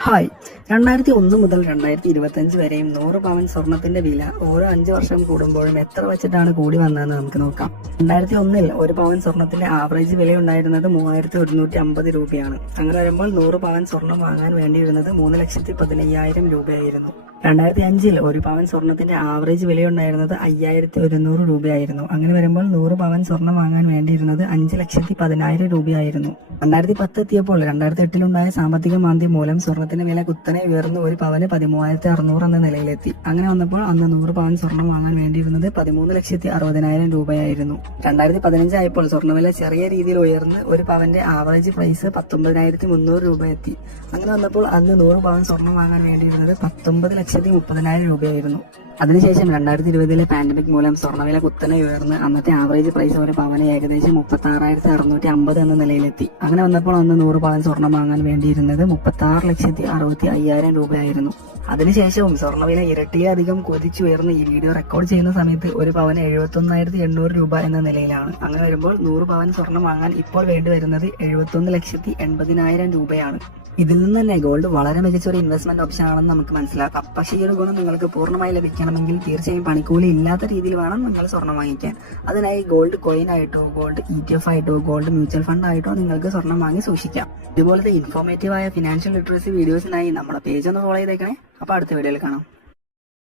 Hi 2001 മുതൽ 2025 വരെയും 100 പവൻ സ്വർണത്തിന്റെ വില ഓരോ 5 വർഷം കൂടുമ്പോഴും എത്ര വെച്ചിട്ടാണ് കൂടി വന്നതെന്ന് നമുക്ക് നോക്കാം. 2001 ഒരു പവൻ സ്വർണത്തിന്റെ ആവറേജ് വില ഉണ്ടായിരുന്നത് 3150 രൂപയാണ്. അങ്ങനെ വരുമ്പോൾ 100 പവൻ സ്വർണം വാങ്ങാൻ വേണ്ടിയിരുന്നത് 3,15,000 രൂപയായിരുന്നു. 2005 ഒരു പവൻ സ്വർണത്തിന്റെ ആവറേജ് വിലയുണ്ടായിരുന്നത് 5,100 രൂപയായിരുന്നു. അങ്ങനെ വരുമ്പോൾ 100 പവൻ സ്വർണം വാങ്ങാൻ വേണ്ടിയിരുന്നത് 5,10,000 രൂപയായിരുന്നു. 2010 എത്തിയപ്പോൾ 2008 സാമ്പത്തിക മാന്ദ്യം മൂലം സ്വർണത്തിന്റെ വില കുത്തനെ ഉയർന്ന് ഒരു പവന് 13,600 എന്ന നിലയിലെത്തി. അങ്ങനെ വന്നപ്പോൾ അന്ന് 100 പവൻ സ്വർണം വാങ്ങാൻ വേണ്ടിയിരുന്നത് 13,60,000 രൂപയായിരുന്നു. 2015 ആയപ്പോൾ സ്വർണ്ണവില ചെറിയ രീതിയിൽ ഉയർന്ന് ഒരു പവന്റെ ആവറേജ് പ്രൈസ് 19,300 രൂപ എത്തി. അങ്ങനെ വന്നപ്പോൾ അന്ന് 100 പവൻ സ്വർണം വാങ്ങാൻ വേണ്ടിയിരുന്നത് 19,30,000 രൂപയായിരുന്നു. അതിനുശേഷം 2020 പാൻഡമിക് മൂലം സ്വർണ്ണവില കുത്തനെ ഉയർന്ന് അന്നത്തെ ആവറേജ് പ്രൈസ് ഒരു പവന് ഏകദേശം 36,650 എന്ന നിലയിലെത്തി. അങ്ങനെ വന്നപ്പോൾ അന്ന് 100 പവൻ സ്വർണം വാങ്ങാൻ വേണ്ടിയിരുന്നത് 36,65,000 രൂപയായിരുന്നു. അതിനുശേഷവും സ്വർണ്ണവില ഇരട്ടിയിലധികം കുതിച്ചുയർന്ന് ഈ വീഡിയോ റെക്കോർഡ് ചെയ്യുന്ന സമയത്ത് ഒരു പവന് 71,800 രൂപ എന്ന നിലയിലാണ്. അങ്ങനെ വരുമ്പോൾ 100 പവൻ സ്വർണം വാങ്ങാൻ ഇപ്പോൾ വേണ്ടി വരുന്നത് 71,80,000 രൂപയാണ്. ഇതിൽ നിന്ന് തന്നെ ഗോൾഡ് വളരെ മികച്ച ഒരു ഇൻവെസ്റ്റ്മെന്റ് ഓപ്ഷൻ ആണെന്ന് നമുക്ക് മനസ്സിലാക്കാം. പക്ഷേ ഈ ഒരു ഗുണം നിങ്ങൾക്ക് പൂർണ്ണമായി ലഭിക്കണമെങ്കിൽ തീർച്ചയായും പണിക്കൂലി ഇല്ലാത്ത രീതിയിൽ വേണം നിങ്ങൾ സ്വർണം വാങ്ങിക്കാൻ. അതിനായി ഗോൾഡ് കോയിൻ ആയിട്ടോ ഗോൾഡ് ETF ആയിട്ടോ ഗോൾഡ് മ്യൂച്വൽ ഫണ്ട് ആയിട്ടോ നിങ്ങൾക്ക് സ്വർണം വാങ്ങി സൂക്ഷിക്കാം. ഇതുപോലത്തെ ഇൻഫോർമേറ്റീവായ ഫിനാൻഷ്യൽ ലിറ്ററസി വീഡിയോസിനായി നമ്മുടെ പേജ് ഒന്ന് ഫോളോ ചെയ്തേക്കണേ. അപ്പോൾ അടുത്ത വീഡിയോയിൽ കാണാം.